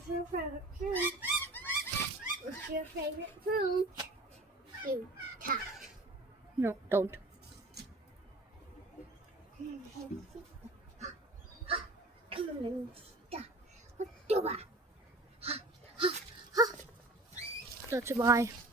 What's your favorite food? What's your favorite food? You tap. No, don't. Come on, stop. Do it. That's why.